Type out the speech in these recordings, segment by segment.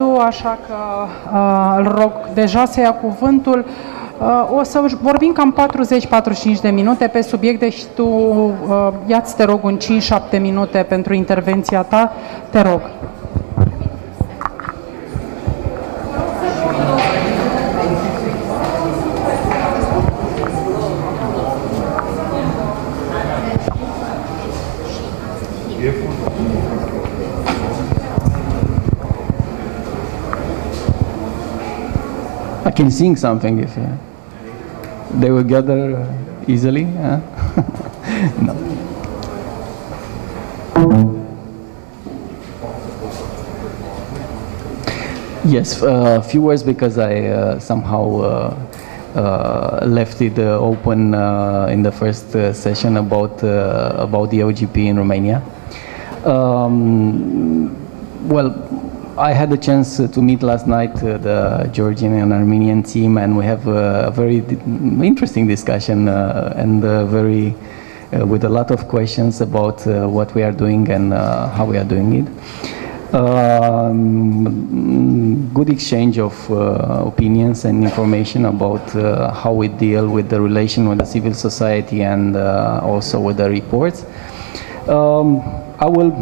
Așa că îl rog deja să ia cuvântul. O să vorbim cam 40-45 de minute pe subiect, deci tu ia-ți, te rog, un 5-7 minute pentru intervenția ta. Te rog. I can sing something if they will gather easily. No. Yes, a few words because I somehow left it open in the first session about the OGP in Romania. Well, I had the chance to meet last night the Georgian and Armenian team, and we have a very interesting discussion and very with a lot of questions about what we are doing and how we are doing it. Good exchange of opinions and information about how we deal with the relation with the civil society and also with the reports. I will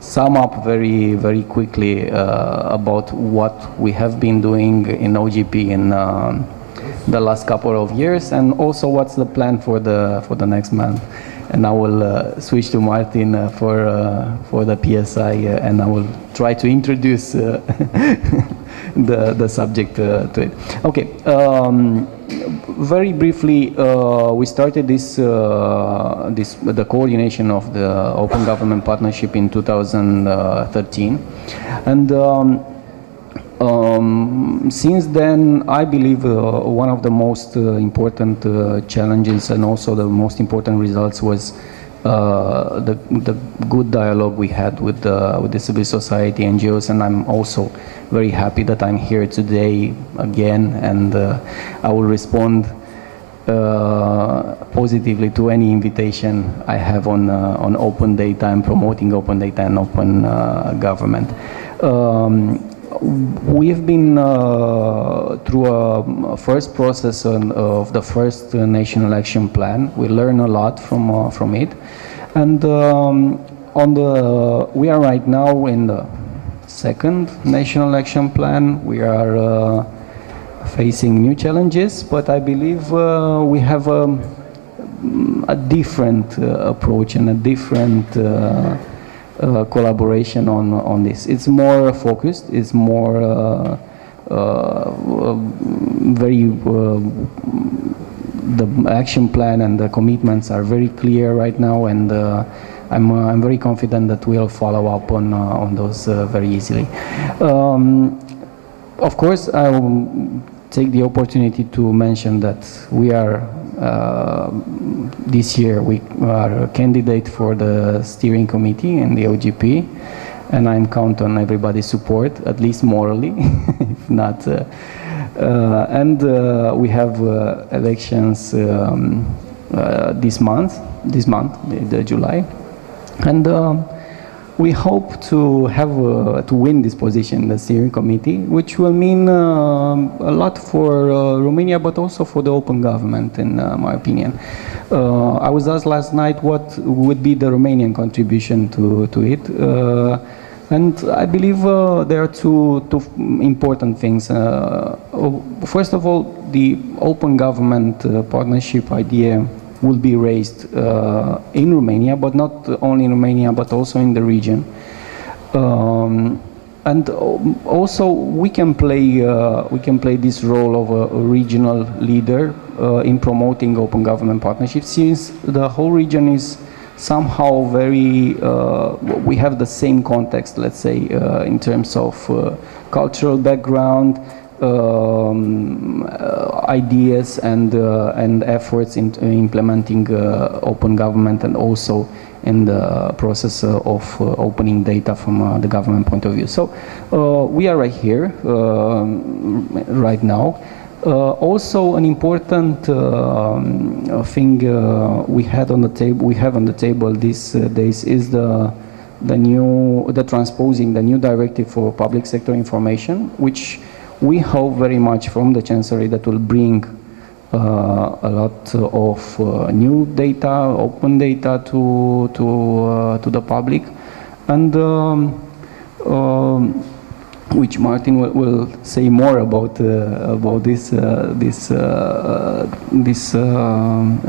sum up very, very quickly about what we have been doing in OGP in the last couple of years, and also what's the plan for the next month. And I will switch to Martin for the PSI, and I will try to introduce the subject to it. Okay. Very briefly, we started the coordination of the Open Government Partnership in 2013, and since then, I believe one of the most important challenges and also the most important results was the good dialogue we had with the civil society NGOs, and I'm also very happy that I'm here today again, and I will respond positively to any invitation I have on open data and promoting open data and open government. We've been through a first process of the first National Action Plan. We learn a lot from it, and we are right now in the second National Action Plan. We are facing new challenges, but I believe we have a different approach and a different collaboration on this. It's more focused, it's more the action plan and the commitments are very clear right now, and I'm very confident that we'll follow up on those very easily. Of course, I will take the opportunity to mention that we are this year we are a candidate for the steering committee in the OGP, and I'm count on everybody's support, at least morally, if not. And we have elections this month, the July, and we hope to have to win this position in the steering committee, which will mean a lot for Romania, but also for the open government, in my opinion. I was asked last night what would be the Romanian contribution to it, and I believe there are two important things. First of all, the open government partnership idea will be raised in Romania, but not only in Romania, but also in the region. And also we can play this role of a regional leader in promoting open government partnerships, since the whole region is somehow very, we have the same context, let's say, in terms of cultural background, ideas and efforts in implementing open government, and also in the process of opening data from the government point of view. So we are right here, right now. Also, an important thing we have on the table these days is the transposing the new directive for public sector information, which we hope very much from the Chancellery that will bring a lot of new data, open data to the public, and which Martin will say more about this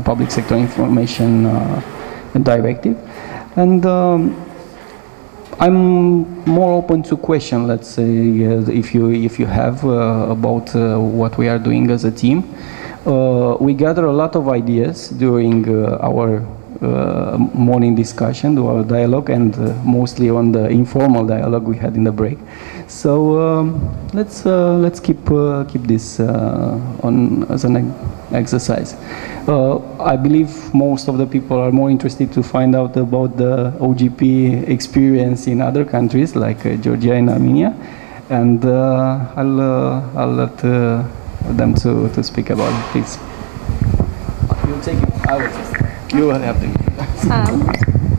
public sector information directive. And I'm more open to question, let's say, if you have about what we are doing as a team. We gather a lot of ideas during our morning discussion, our dialogue, and mostly on the informal dialogue we had in the break. So let's keep this on as an exercise. I believe most of the people are more interested to find out about the OGP experience in other countries like Georgia and Armenia, and I'll let them to speak about it, please. You'll take it. I will. You will have to.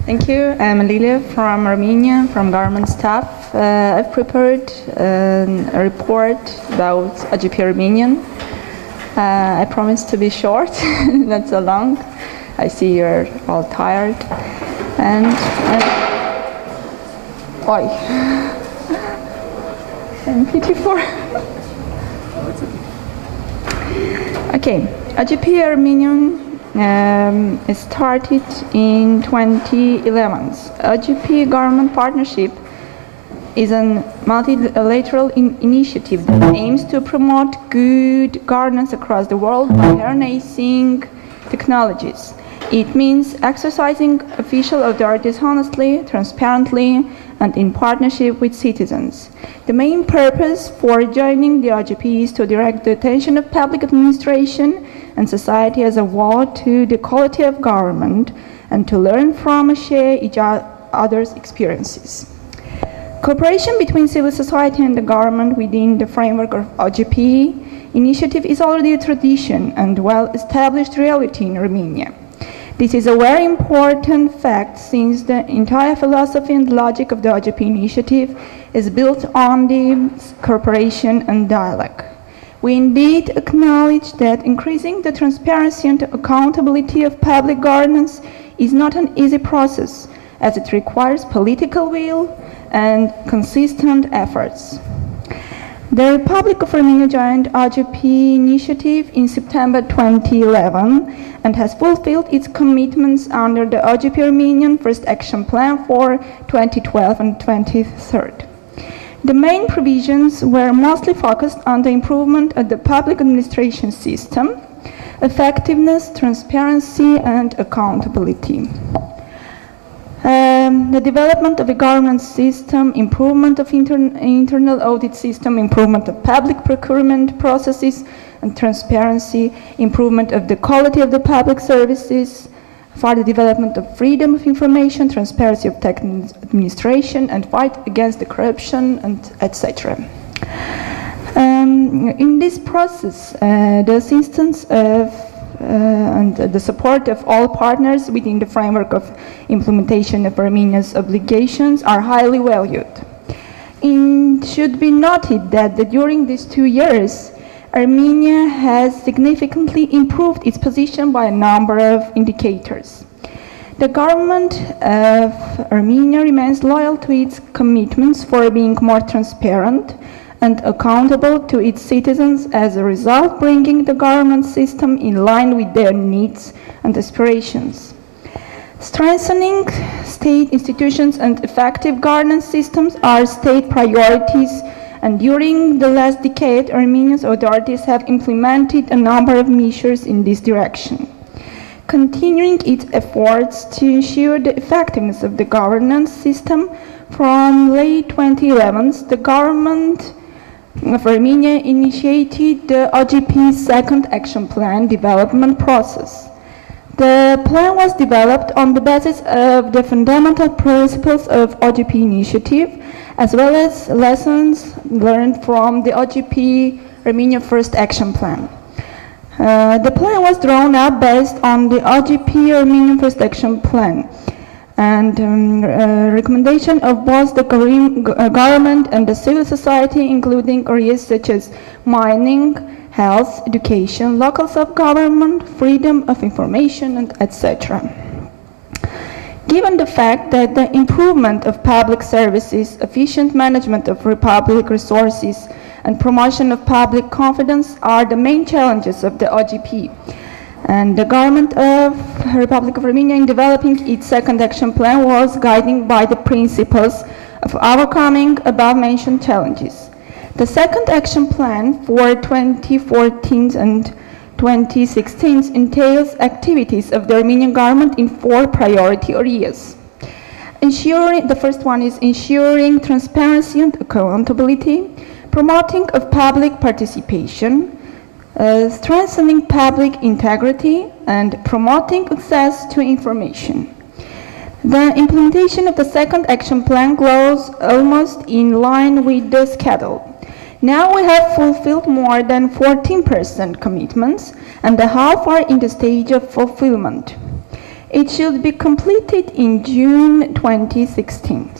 Thank you. I'm Lilia from Armenia, from government staff. I've prepared a report about OGP Armenian. I promise to be short, not so long. I see you're all tired. And oi. I'm 54. Okay, OGP Armenian started in 2011. OGP government partnership is a multilateral initiative that aims to promote good governance across the world by harnessing technologies. It means exercising official authorities honestly, transparently, and in partnership with citizens. The main purpose for joining the OGP is to direct the attention of public administration and society as a whole to the quality of government and to learn from and share each other's experiences. Cooperation between civil society and the government within the framework of OGP initiative is already a tradition and well-established reality in Armenia. This is a very important fact since the entire philosophy and logic of the OGP initiative is built on the cooperation and dialogue. We indeed acknowledge that increasing the transparency and accountability of public governance is not an easy process, as it requires political will and consistent efforts. The Republic of Armenia joined OGP initiative in September 2011 and has fulfilled its commitments under the OGP Armenian First Action Plan for 2012 and 2013. The main provisions were mostly focused on the improvement of the public administration system, effectiveness, transparency, and accountability. The development of a governance system, improvement of internal audit system, improvement of public procurement processes and transparency, improvement of the quality of the public services, further development of freedom of information, transparency of tech administration, and fight against the corruption, and etc. In this process, the assistance of and the support of all partners within the framework of implementation of Armenia's obligations are highly valued. It should be noted that during these 2 years, Armenia has significantly improved its position by a number of indicators. The government of Armenia remains loyal to its commitments for being more transparent and accountable to its citizens, as a result bringing the government system in line with their needs and aspirations. Strengthening state institutions and effective governance systems are state priorities, and during the last decade, Armenia's authorities have implemented a number of measures in this direction. Continuing its efforts to ensure the effectiveness of the governance system, from late 2011, the government of Armenia initiated the OGP's second action plan development process. The plan was developed on the basis of the fundamental principles of OGP initiative, as well as lessons learned from the OGP Armenia First Action Plan. The plan was drawn up based on the OGP Armenian First Action Plan. and recommendation of both the government and the civil society, including areas such as mining, health, education, local self-government, freedom of information, and etc. Given the fact that the improvement of public services, efficient management of public resources, and promotion of public confidence are the main challenges of the OGP, and the government of the Republic of Armenia in developing its second action plan was guided by the principles of overcoming above-mentioned challenges. The second action plan for 2014 and 2016 entails activities of the Armenian government in 4 priority areas. The first one is ensuring transparency and accountability, promoting of public participation, strengthening public integrity, and promoting access to information. The implementation of the second action plan goes almost in line with the schedule. Now we have fulfilled more than 14% commitments, and the half are in the stage of fulfillment. It should be completed in June 2016.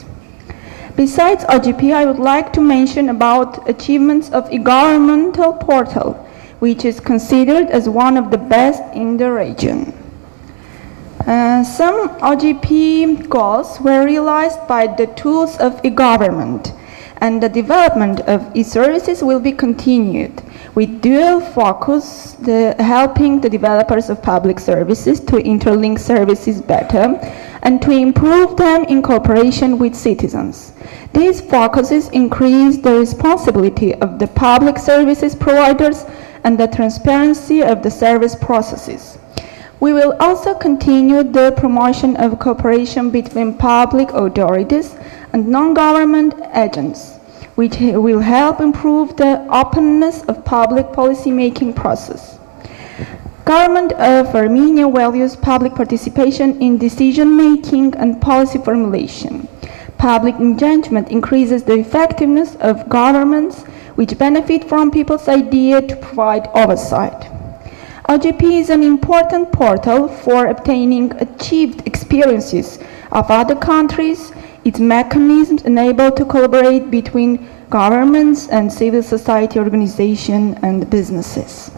Besides OGP, I would like to mention about achievements of a governmental portal, which is considered as one of the best in the region. Some OGP goals were realized by the tools of e-government, and the development of e-services will be continued with dual focus, helping the developers of public services to interlink services better and to improve them in cooperation with citizens. These focuses increase the responsibility of the public services providers and the transparency of the service processes. We will also continue the promotion of cooperation between public authorities and non-government agents, which will help improve the openness of public policy-making process. Government of Armenia values public participation in decision-making and policy formulation. Public engagement increases the effectiveness of governments, which benefit from people's idea to provide oversight. OGP is an important portal for obtaining achieved experiences of other countries. Its mechanisms enable to collaborate between governments and civil society organizations and businesses.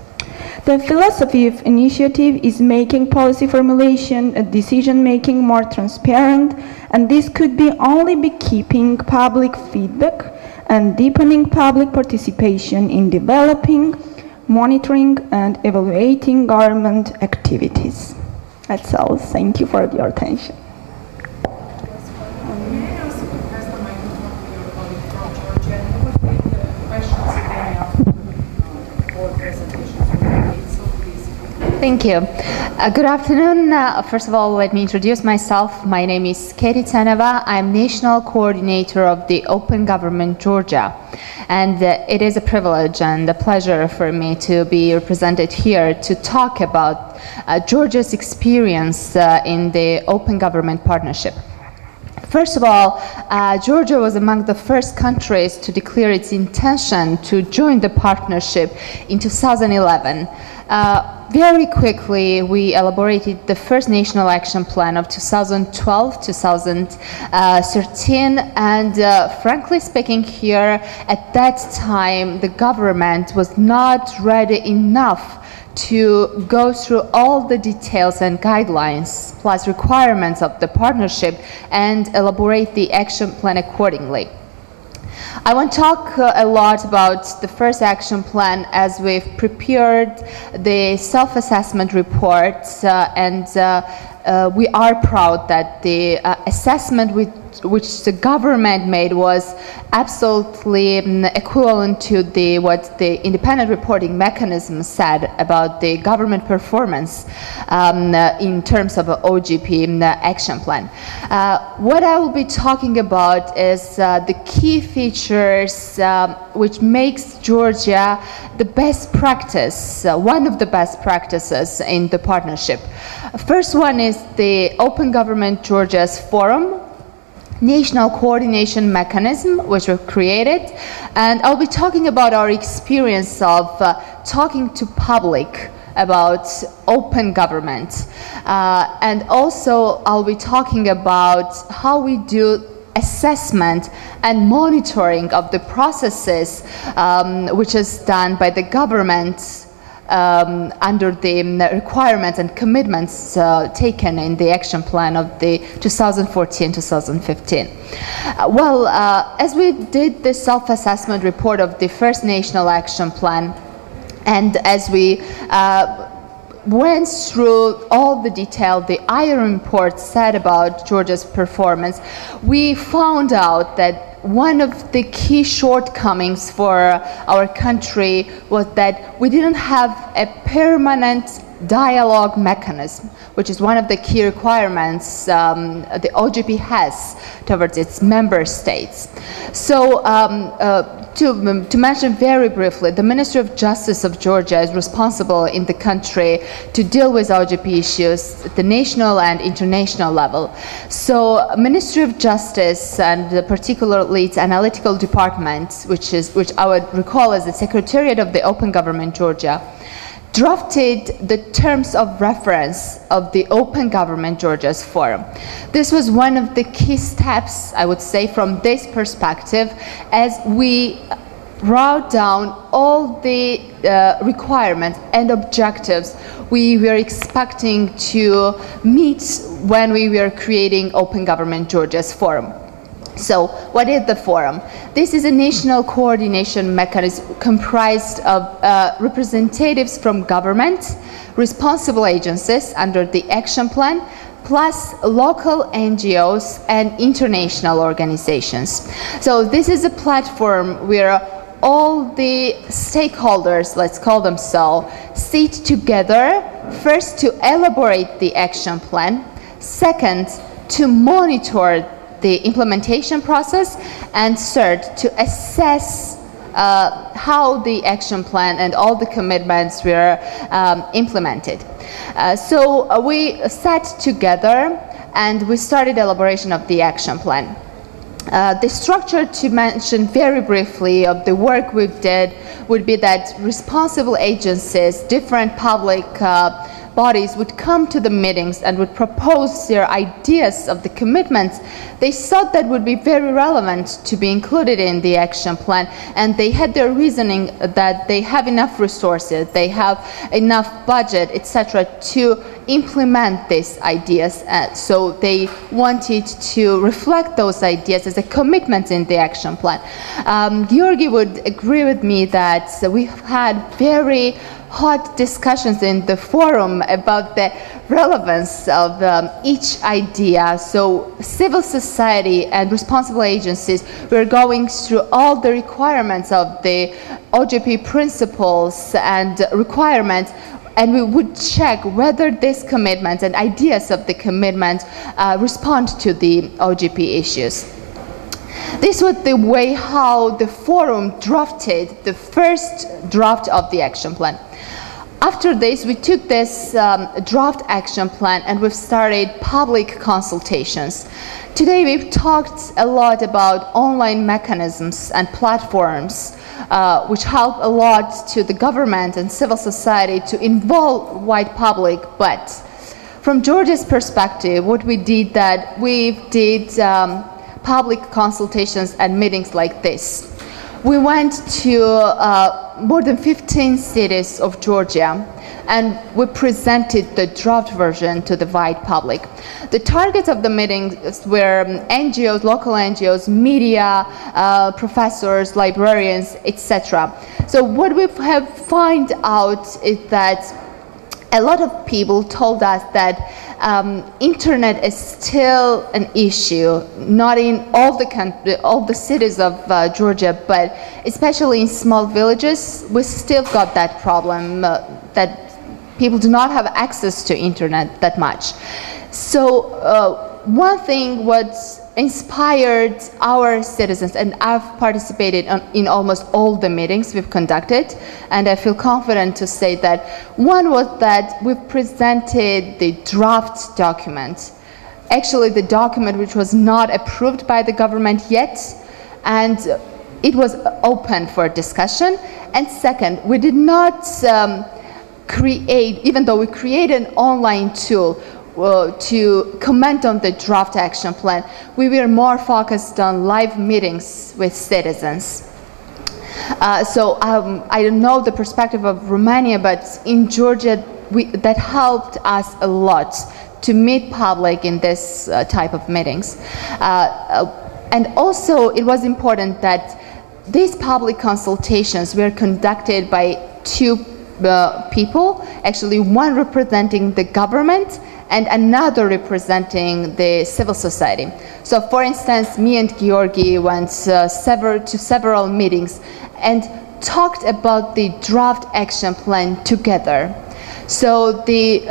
The philosophy of initiative is making policy formulation and decision-making more transparent, and this could be only by keeping public feedback and deepening public participation in developing, monitoring, and evaluating government activities. That's all. Thank you for your attention. Thank you. Good afternoon. First of all, let me introduce myself. My name is Katie Tsaneva. I'm National Coordinator of the Open Government Georgia. And it is a privilege and a pleasure for me to be represented here to talk about Georgia's experience in the Open Government Partnership. First of all, Georgia was among the first countries to declare its intention to join the partnership in 2011. Very quickly, we elaborated the first National Action Plan of 2012-2013, and frankly speaking here, at that time, the government was not ready enough to go through all the details and guidelines, plus requirements of the partnership, and elaborate the action plan accordingly. I want to talk a lot about the first action plan as we've prepared the self-assessment reports, and we are proud that the assessment which the government made was absolutely equivalent to what the independent reporting mechanism said about the government performance in terms of an OGP action plan. What I will be talking about is the key features which makes Georgia the best practice, one of the best practices in the partnership. First one is the Open Government Georgia's Forum, National Coordination Mechanism, which were created, and I'll be talking about our experience of talking to public about open government. And also I'll be talking about how we do assessment and monitoring of the processes which is done by the government under the requirements and commitments taken in the action plan of the 2014-2015. Well, as we did the self-assessment report of the first national action plan, and as we went through all the detail the IRM report said about Georgia's performance, we found out that one of the key shortcomings for our country was that we didn't have a permanent dialogue mechanism, which is one of the key requirements the OGP has towards its member states. So to mention very briefly, the Ministry of Justice of Georgia is responsible in the country to deal with OGP issues at the national and international level. So Ministry of Justice, and particularly its analytical department, which I would recall as the Secretariat of the Open Government Georgia, drafted the terms of reference of the Open Government Georgia's Forum. This was one of the key steps, I would say, from this perspective, as we wrote down all the requirements and objectives we were expecting to meet when we were creating Open Government Georgia's Forum. So, what is the forum? This is a national coordination mechanism comprised of representatives from government, responsible agencies under the action plan, plus local NGOs and international organizations. So this is a platform where all the stakeholders, let's call them so, sit together, first to elaborate the action plan, second, to monitor the implementation process, and third, to assess how the action plan and all the commitments were implemented. So we sat together and we started elaboration of the action plan. The structure, to mention very briefly, of the work we did would be that responsible agencies, different public bodies would come to the meetings and would propose their ideas of the commitments they thought that would be very relevant to be included in the action plan, and they had their reasoning that they have enough resources, they have enough budget, etc. to implement these ideas. So they wanted to reflect those ideas as a commitment in the action plan. Georgi would agree with me that we've had very hot discussions in the forum about the relevance of each idea. So civil society and responsible agencies were going through all the requirements of the OGP principles and requirements, and we would check whether these commitments and ideas of the commitment respond to the OGP issues. This was the way how the forum drafted the first draft of the action plan. After this, we took this draft action plan and we've started public consultations. Today, we've talked a lot about online mechanisms and platforms which help a lot to the government and civil society to involve wide public, but from Georgia's perspective, what we did that we did public consultations and meetings like this. We went to more than 15 cities of Georgia, and we presented the draft version to the wide public. The targets of the meetings were NGOs, local NGOs, media, professors, librarians, etc. So what we have found out is that a lot of people told us that internet is still an issue, not in all the cities of Georgia, but especially in small villages, we still got that problem that people do not have access to internet that much. So one thing was inspired our citizens, and I've participated in almost all the meetings we've conducted, and I feel confident to say that one was that we presented the draft document, actually the document which was not approved by the government yet, and it was open for discussion. And second, we did not even though we create an online tool to comment on the draft action plan, we were more focused on live meetings with citizens. So I don't know the perspective of Romania, but in Georgia, that helped us a lot to meet public in this type of meetings. And also, it was important that these public consultations were conducted by two people, actually one representing the government and another representing the civil society. So for instance, me and Georgi went to several meetings and talked about the draft action plan together. So the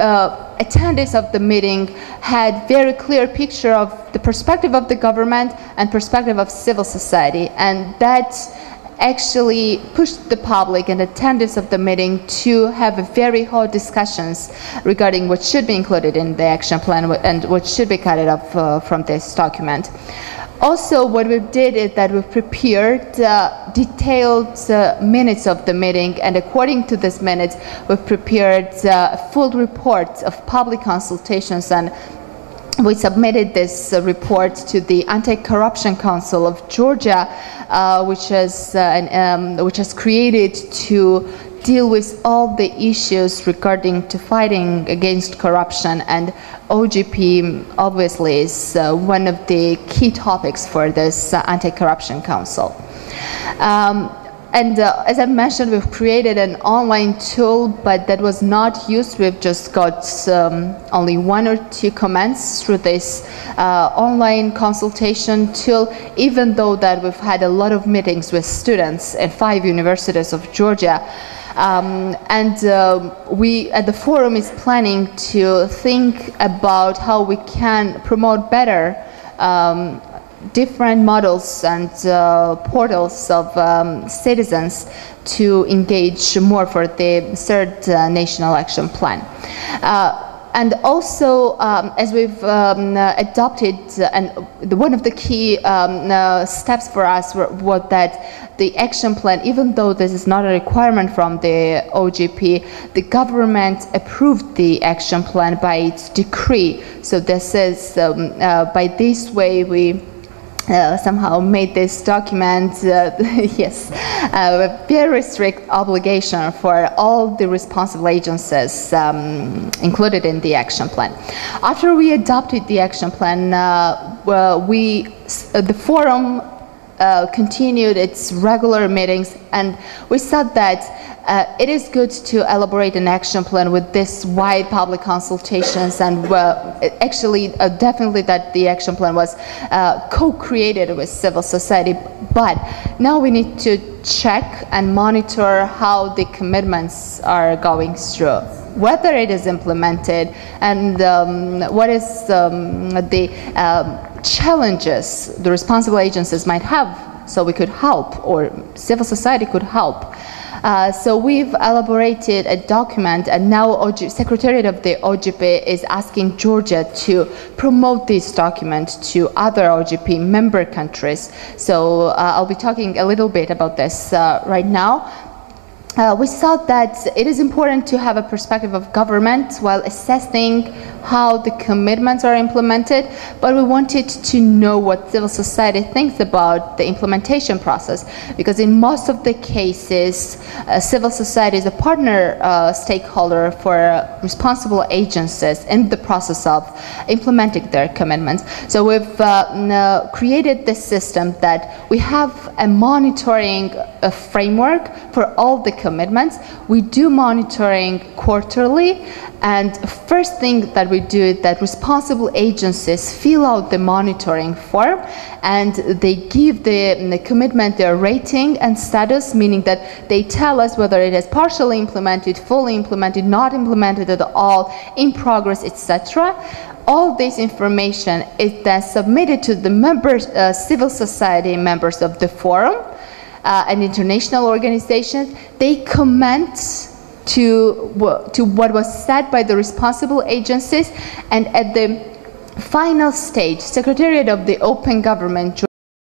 attendees of the meeting had very clear picture of the perspective of the government and perspective of civil society, and that actually pushed the public and attendees of the meeting to have a very hot discussions regarding what should be included in the action plan and what should be cut off from this document. Also, what we did is that we prepared detailed minutes of the meeting, and according to these minutes, we prepared a full report of public consultations, and we submitted this report to the Anti-Corruption Council of Georgia, which is created to deal with all the issues regarding to fighting against corruption, and OGP obviously is one of the key topics for this Anti-Corruption Council. And as I mentioned, we've created an online tool, but that was not used. We've just got only 1 or 2 comments through this online consultation tool, even though that we've had a lot of meetings with students at 5 universities of Georgia. We at the forum is planning to think about how we can promote better different models and portals of citizens to engage more for the 3rd National Action Plan. And also, as we've adopted, and one of the key steps for us was that the action plan, even though this is not a requirement from the OGP, the government approved the action plan by its decree. So this is, by this way, we somehow made this document, yes, a very strict obligation for all the responsible agencies included in the action plan. After we adopted the action plan, the forum continued its regular meetings, and we thought that it is good to elaborate an action plan with this wide public consultations, and actually definitely that the action plan was co-created with civil society, but now we need to check and monitor how the commitments are going through, whether it is implemented, and what is the challenges the responsible agencies might have, so we could help, or civil society could help. So we've elaborated a document, and now Secretariat of the OGP is asking Georgia to promote this document to other OGP member countries. So I'll be talking a little bit about this right now. We thought that it is important to have a perspective of government while assessing how the commitments are implemented, but we wanted to know what civil society thinks about the implementation process, because in most of the cases, civil society is a partner stakeholder for responsible agencies in the process of implementing their commitments. So we've created this system that we have a monitoring framework for all the commitments. We do monitoring quarterly, and first thing that we do is that responsible agencies fill out the monitoring form, and they give the commitment their rating and status, meaning that they tell us whether it is partially implemented, fully implemented, not implemented at all, in progress, etc. All this information is then submitted to the members, civil society members of the forum and international organizations. They comment to what was said by the responsible agencies, and at the final stage, Secretariat of the Open Government